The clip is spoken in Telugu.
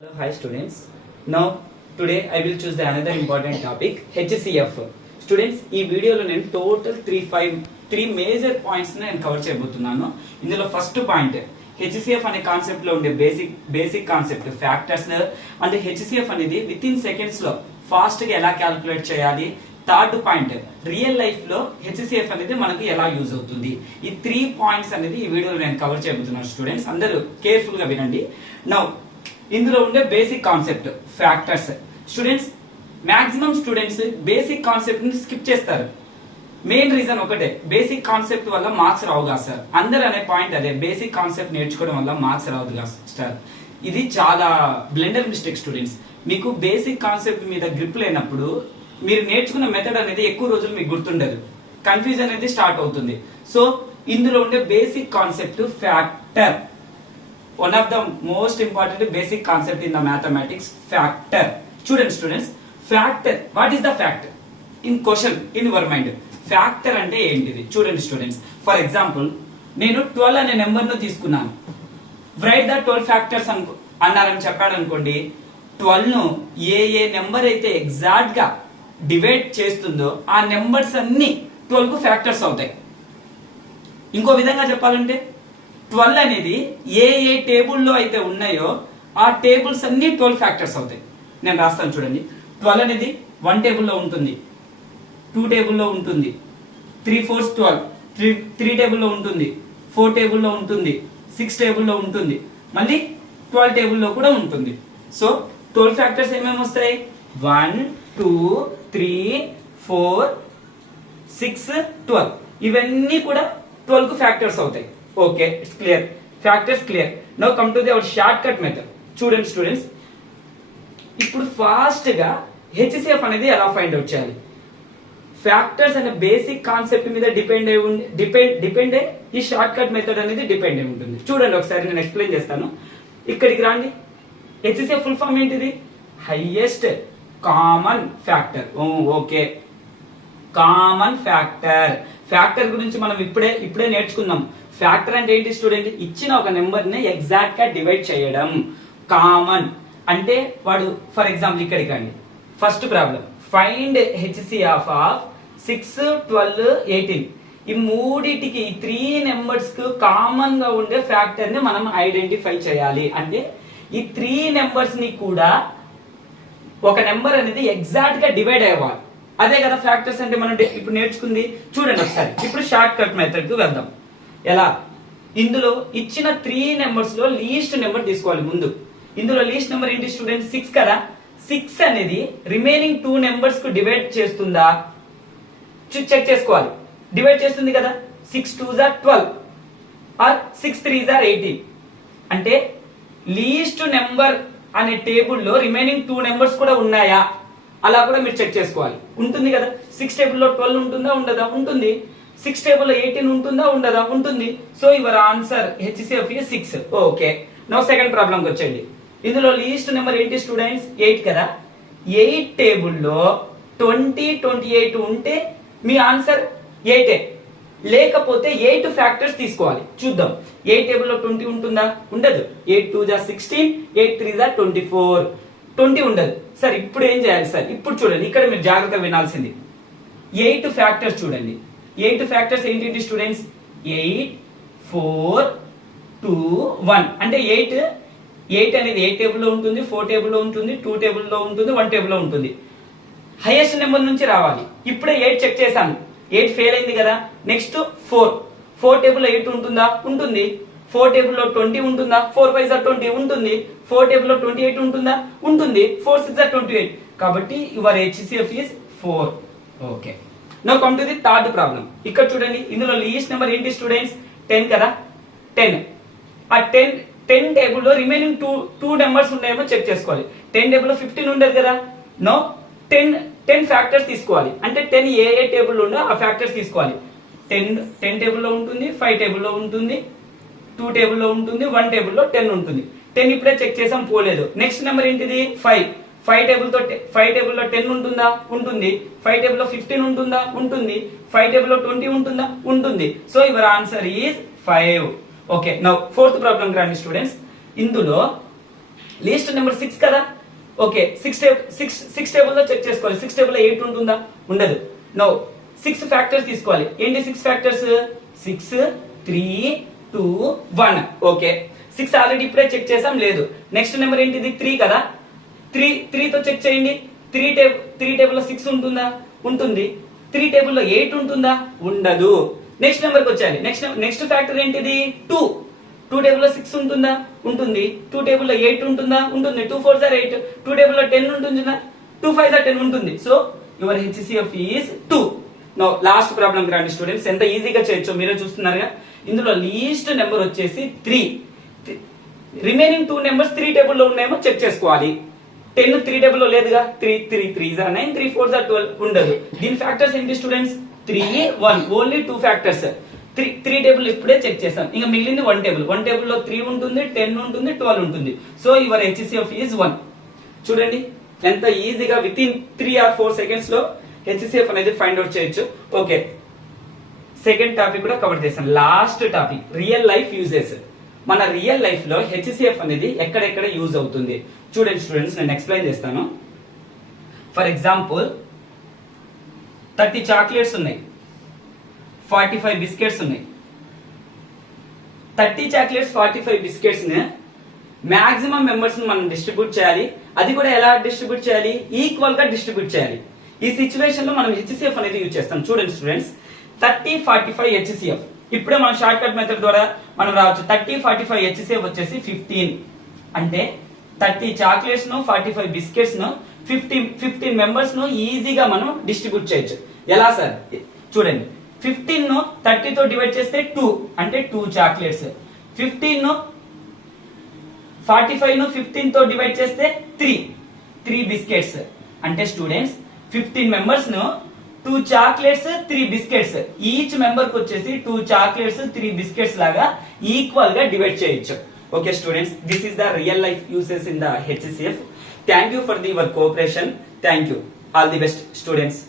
Hello, hi students. Now today I will choose the another important topic HCF. Students, ఈ వీడియోలో నేను టోటల్ త్రీ మేజర్ పాయింట్స్ నేను కవర్ చేయబోతున్నాను. ఇందులో ఫస్ట్ పాయింట్ HCF అనే కాన్సెప్ట్ లో ఉండే బేసిక్ కాన్సెప్ట్ ఫ్యాక్టర్స్ అంటే HCF అనేది విత్ ఇన్ సెకండ్స్ లో ఫాస్ట్ గా ఎలా క్యాలిక్యులేట్ చేయాలి. థర్డ్ పాయింట్ రియల్ లైఫ్ లో HCF అనేది మనకు ఎలా యూజ్ అవుతుంది. ఈ 3 పాయింట్స్ అనేది ఈ వీడియోలో నేను కవర్ చేయబోతున్నాను. స్టూడెంట్స్ అందరూ కేర్ఫుల్ గా వినండి. నౌ ఇందులో ఉండే basic concept factors. Students maximum students basic concept ని స్కిప్ చేస్తారు. మెయిన్ రీజన్ ఒకటే, బేసిక్ కాన్సెప్ట్ వల్ల మార్క్స్ రావు కదా సార్. అందరు అనే పాయింట్ అదే, బేసిక్ కాన్సెప్ట్ నేర్చుకోవడం వల్ల మార్క్స్ రావు కదా సార్. ఇది చాలా బ్లెండర్ మిస్టేక్ స్టూడెంట్స్. మీకు బేసిక్ కాన్సెప్ట్ మీద గ్రిప్ లేనప్పుడు మీరు నేర్చుకున్న మెథడ్ అనేది ఎక్కువ రోజులు మీకు గుర్తుండదు, కన్ఫ్యూజన్ అనేది స్టార్ట్ అవుతుంది. సో ఇందులో ఉండే basic concept factor. One of the most important basic concept in the mathematics, factor. Students, factor. What is the factor? In question, in your mind, factor అంటే ఏంటిది? చూడండి స్టూడెంట్స్, ఫర్ ఎగ్జాంపుల్ నేను 12 అనే నెంబర్ ను తీసుకున్నాను. రైట్ ద 12 ఫ్యాక్టర్స్ అన్నారని చెప్పాడు అనుకోండి. 12 ను ఏ నెంబర్ అయితే ఎగ్జాక్ట్ గా డివైడ్ చేస్తుందో ఆ నెంబర్స్ అన్ని 12 కు ఫ్యాక్టర్స్ అవుతాయి. ఇంకో విధంగా చెప్పాలంటే 12 అనేది ఏ టేబుల్లో అయితే ఉన్నాయో ఆ టేబుల్స్ అన్ని 12 ఫ్యాక్టర్స్ అవుతాయి. నేను రాస్తాను చూడండి. 12 అనేది 1 టేబుల్లో ఉంటుంది, 2 టేబుల్లో ఉంటుంది, 3 4 12, 3 టేబుల్లో ఉంటుంది, 4 టేబుల్లో ఉంటుంది, 6 టేబుల్లో ఉంటుంది, మళ్ళీ 12 టేబుల్లో కూడా ఉంటుంది. సో 12 ఫ్యాక్టర్స్ ఏమేమి వస్తాయి? 1 2 3 4 6 12. ఇవన్నీ కూడా 12 కు ఫ్యాక్టర్స్ అవుతాయి. Okay, it's clear. Factors clear. Now come to the our short cut method. చూడండి స్టూడెంట్స్, ఇప్పుడు ఫాస్ట్ గా HCF అనేది ఎలా ఫైండ్ అవుట్ చేయాలి? ఫ్యాక్టర్స్ అనే బేసిక్ కాన్సెప్ట్ మీద డిపెండ్ అయ్యి ఈ షార్ట్ కట్ మెథడ్ అనేది డిపెండ్ అయి ఉంటుంది. చూడండి ఒకసారి నేను ఎక్స్ప్లెయిన్ చేస్తాను. ఇక్కడికి రండి. HCF ఫుల్ ఫామ్ ఏంటిది? Highest common factor. Okay, common factor. Factor గురించి మనం ఇప్పుడే నేర్చుకుందాం. ఫ్యాక్టర్ అంటే ఏంటి స్టూడెంట్? ఇచ్చిన ఒక నెంబర్ ని ఎగ్జాక్ట్ గా డివైడ్ చేయడం. కామన్ అంటే వాడు, ఫర్ ఎగ్జాంపుల్ ఇక్కడికి రండి. First problem, find HCF of 6 12 18. ఈ మూడిటికి 3 నెంబర్స్ కు కామన్ గా ఉండే ఫ్యాక్టర్ ని మనం ఐడెంటిఫై చేయాలి. అంటే ఈ 3 నెంబర్స్ ని కూడా ఒక నెంబర్ అనేది ఎగ్జాక్ట్ గా డివైడ్ అవ్వాలి. అదే కదా ఫ్యాక్టర్స్ అంటే మనం ఇప్పుడు నేర్చుకుంది. చూడండి ఒకసారి. ఇప్పుడు షార్ట్ కట్ మెథడ్ కు వెళ్దాం. ఎలా? ఇందులో ఇచ్చిన 3 నెంబర్స్ లో లీస్ట్ నెంబర్ తీసుకోవాలి ముందు. ఇందులో లీస్ట్ నెంబర్ ఏంటి స్టూడెంట్? 6 కదా. 6 అనేది రిమైనింగ్ 2 నెంబర్స్ కు డివైడ్ చేస్తుందా చెక్ చేసుకోవాలి. డివైడ్ చేస్తుంది కదా. 6 2s are 12 are 6 3s are 18. అంటే లీస్ట్ నెంబర్ అనే టేబుల్లో రిమైనింగ్ 2 నెంబర్స్ కూడా ఉన్నాయా అలా కూడా మీరు చెక్ చేసుకోవాలి. ఉంటుంది కదా. 6 టేబుల్లో 12 ఉంటుందా ఉండదా? ఉంటుంది. 6 టేబుల్లో 18 ఉంటుందా ఉండదా? ఉంటుంది. So your answer HCF is 6. Okay, now second problem కి వచ్చేయండి. ఇందులో లీస్ట్ నెంబర్ ఏంటి స్టూడెంట్స్? 8 కదా. 8 టేబుల్లో 20 28 ఉంటే మీ ఆన్సర్ 8. లేకపోతే 8 ఫ్యాక్టర్స్ తీసుకోవాలి. చూద్దాం. 8 టేబుల్లో 20 ఉంటుందా? ఉండదు. 8 2s are 16, 8 3s are 24. 20 ఉండదు. సార్ ఇప్పుడు ఏం చేయాలి సార్? ఇప్పుడు చూడండి, ఇక్కడ మీరు జాగ్రత్తగా వినాల్సింది. 8 ఫ్యాక్టర్స్ చూడండి. 8 ఫ్యాక్టర్స్ ఏంటి స్టూడెంట్స్? 8 4 2 1. అంటే 8 అనేది 8 టేబుల్లో ఉంటుంది, 4 టేబుల్లో ఉంటుంది, 2 టేబుల్లో ఉంటుంది, 1 టేబుల్లో ఉంటుంది. హైయెస్ట్ నెంబర్ నుంచి రావాలి. ఇప్పుడే 8 చెక్ చేశాను, 8 ఫెయిల్ అయింది కదా. నెక్స్ట్ 4 టేబుల్లో 8 ఉంటుందా? ఉంటుంది. 4 టేబుల్లో 20 ఉంటుందా? 4 5s are 20 ఉంటుంది. 4 టేబుల్లో 28 ఉంటుందా? ఉంటుంది. 4 6s are 28. కాబట్టి your HCF is 4. Okay, now come to the third problem. ఇక్కడ చూడండి. ఇందులో లీస్ట్ నెంబర్ ఏంటి స్టూడెంట్స్? 10 కదా. 10 ఆ 10 టేబుల్లో రిమైనింగ్ 2 నెంబర్స్ ఉన్నాయేమో చెక్ చేసుకోవాలి. 10 టేబుల్లో 15 ఉండదు కదా. నో 10 ఫ్యాక్టర్స్ తీసుకోవాలి. అంటే 10 ఏ టేబుల్లో ఉందో ఆ ఫ్యాక్టర్స్ తీసుకోవాలి. 10 టేబుల్లో ఉంటుంది, 5 టేబుల్లో ఉంటుంది, 2 టేబుల్లో ఉంటుంది, 1 టేబుల్లో 10 ఉంటుంది. 10 ఇప్పుడే చెక్ చేసాం, పోలేదు. నెక్స్ట్ నెంబర్ ఏంటిది? 5. 5 టేబుల్లో 10 ఉంటుందా? ఉంటుంది. 5 టేబుల్లో 15 ఉంటుందా? ఉంటుంది. 5 టేబుల్లో 20 ఉంటుందా? ఉంటుంది. So your answer is 5. Okay, now fourth problem రండి స్టూడెంట్స్. ఇందులో లీస్ట్ నెంబర్ 6 కదా. ఓకే, 6 టేబుల్ లో చెక్ చేసుకోవాలి. 6 టేబుల్ లో 8 ఉంటుందా? ఉండదు. నో 6 ఫ్యాక్టర్స్ తీసుకోవాలి. ఏంటి 6 ఫ్యాక్టర్స్? 6, 3, 2, 1. ఓకే, 6 ఆల్రెడీ ఇప్పుడే చెక్ చేసాం, లేదు. నెక్స్ట్ నెంబర్ ఏంటిది? 3 కదా. 3 తో చెక్ చేయండి. 3 టేబుల్ లో 6 ఉంటుందా? ఉంటుంది. 3 టేబుల్ లో 8 ఉంటుందా? ఉండదు. నెక్స్ట్ నెంబర్ కి వచ్చేయాలి. నెక్స్ట్ ఫ్యాక్టర్ ఏంటిది? 2 టేబుల్ లో 6 ఉంటుందా? ఉంటుంది. 2 టేబుల్ లో 8 ఉంటుందా? ఉంటుంది. 2 4s are 8. 2 టేబుల్ లో 10 ఉంటుందా? 2 5s are 10 ఉంటుంది. So your HCF is 2. No last problem రండి స్టూడెంట్స్, ఎంత ఈజీగా చేయొచ్చో మీరే చూస్తున్నారుగా. ఇందులో లీస్ట్ నెంబర్ వచ్చేసి 3. రిమైనింగ్ 2 నెంబర్స్ 3 టేబుల్ లో ఉన్నాయేమో చెక్ చేసుకోవాలి. 10 3 టేబుల్ లో లేదుగా. 3 3s are 9, 3 4s are 12 ఉండదు. దీని ఫ్యాక్టర్స్ ఏంటి స్టూడెంట్స్? 3 1, only 2 factors. 3 టేబుల్ ఇప్పుడే చెక్ చేసాం. ఇంకా మిగిలింది 1 టేబుల్. 1 టేబుల్ లో 3 ఉంటుంది, 10 ఉంటుంది, 12 ఉంటుంది. So your HCF is 1. చూడండి ఎంత ఈజీగా విత్ ఇన్ 3 or 4 సెకండ్స్ లో HCF అనేది ఫైండ్ అవుట్ చేయొచ్చు. ఓకే, సెకండ్ టాపిక్ కూడా కవర్ చేశాను. Last topic real life uses. మన రియల్ లైఫ్ లో HCF అనేది ఎక్కడెక్కడ యూజ్ అవుతుంది చూడండి స్టూడెంట్స్, నేను ఎక్స్ప్లెయిన్ చేస్తాను. ఫర్ ఎగ్జాంపుల్ 30 చాక్లెట్స్ ఉన్నాయి, 45 బిస్కెట్స్ ఉన్నాయి. 30 చాక్లెట్స్ 45 బిస్కెట్స్ ని మాక్సిమం మెంబర్స్ మనం డిస్ట్రిబ్యూట్ చేయాలి. అది కూడా ఎలా డిస్ట్రిబ్యూట్ చేయాలి? ఈక్వల్ గా డిస్ట్రిబ్యూట్ చేయాలి. ఈ సిచ్యువేషన్ లో మనం HCF అనేది యూజ్ చేస్తాం. చూడండి స్టూడెంట్స్, 30 45 HCF. ఇప్పుడే మనం షార్ట్ కట్ మెథడ్ ద్వారా మనం రావచ్చు. 30 45 HCF వచ్చేసి 15. అంటే 30 చాక్లెట్స్ ను 45 బిస్కెట్స్ ను 15 మెంబర్స్ ను ఈజీగా మనం డిస్ట్రిబ్యూట్ చేయొచ్చు. ఎలా సార్? చూడండి, 15 ను 30 తో డివైడ్ చేస్తే 2, అంటే 2 చాక్లెట్స్. 15 ను 45 ను 15 తో డివైడ్ చేస్తే 3 బిస్కెట్స్. అంటే స్టూడెంట్స్ 15 మెంబర్స్ ను 2 చాక్లెట్స్ 3 బిస్కెట్స్, ఈచ్ మెంబర్ కి వచ్చేసి 2 చాక్లెట్స్ 3 బిస్కెట్స్ లాగా ఈక్వల్ గా డివైడ్ చేయొచ్చు. Okay students, this is the real life uses in the HCF. Thank you for your cooperation. Thank you. All the best students.